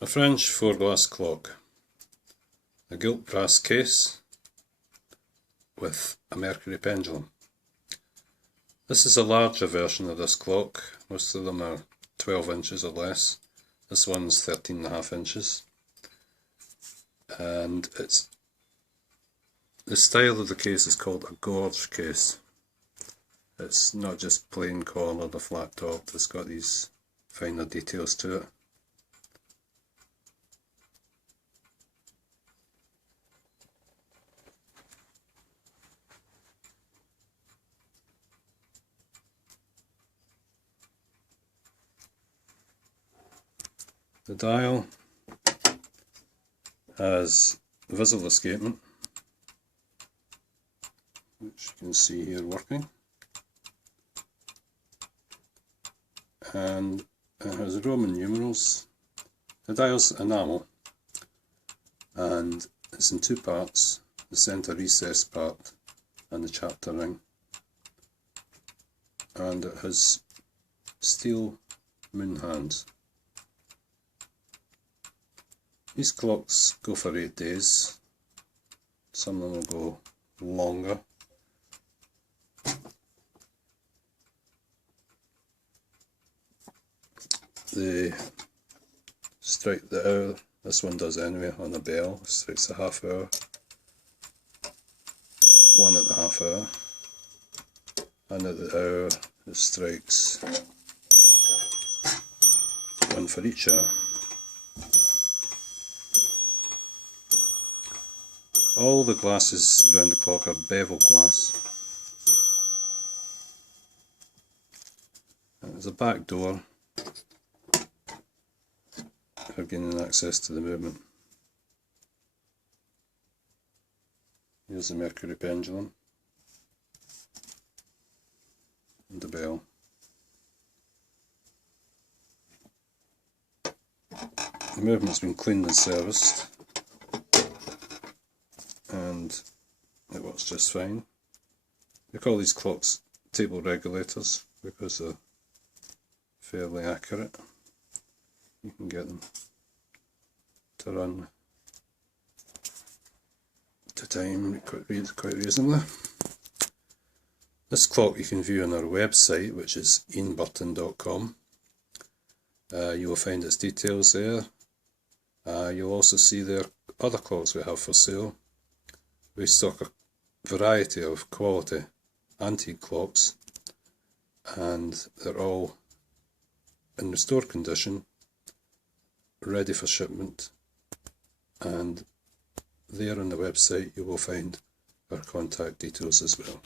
A French 4-glass clock, a gilt brass case with a mercury pendulum. This is a larger version of this clock. Most of them are 12 inches or less. This one's 13.5 inches. And the style of the case is called a Gorge case. It's not just plain cornered or flat topped, it's got these finer details to it. The dial has visual escapement, which you can see here working, and it has Roman numerals. The dial's enamel, and it's in two parts, the centre recess part and the chapter ring, and it has steel moon hands. These clocks go for 8 days, some of them will go longer. They strike the hour, this one does anyway, on a bell, it strikes a half hour, one at the half hour, and at the hour it strikes one for each hour. All the glasses around the clock are beveled glass. And there's a back door for gaining access to the movement. Here's the mercury pendulum and the bell. The movement's been cleaned and serviced, and it works just fine. We call these clocks table regulators because they're fairly accurate. You can get them to run to time quite reasonably. This clock you can view on our website, which is ianburton.com. You will find its details there. You'll also see there other clocks we have for sale. We stock a variety of quality antique clocks, and they're all in restored condition, ready for shipment, and there on the website you will find our contact details as well.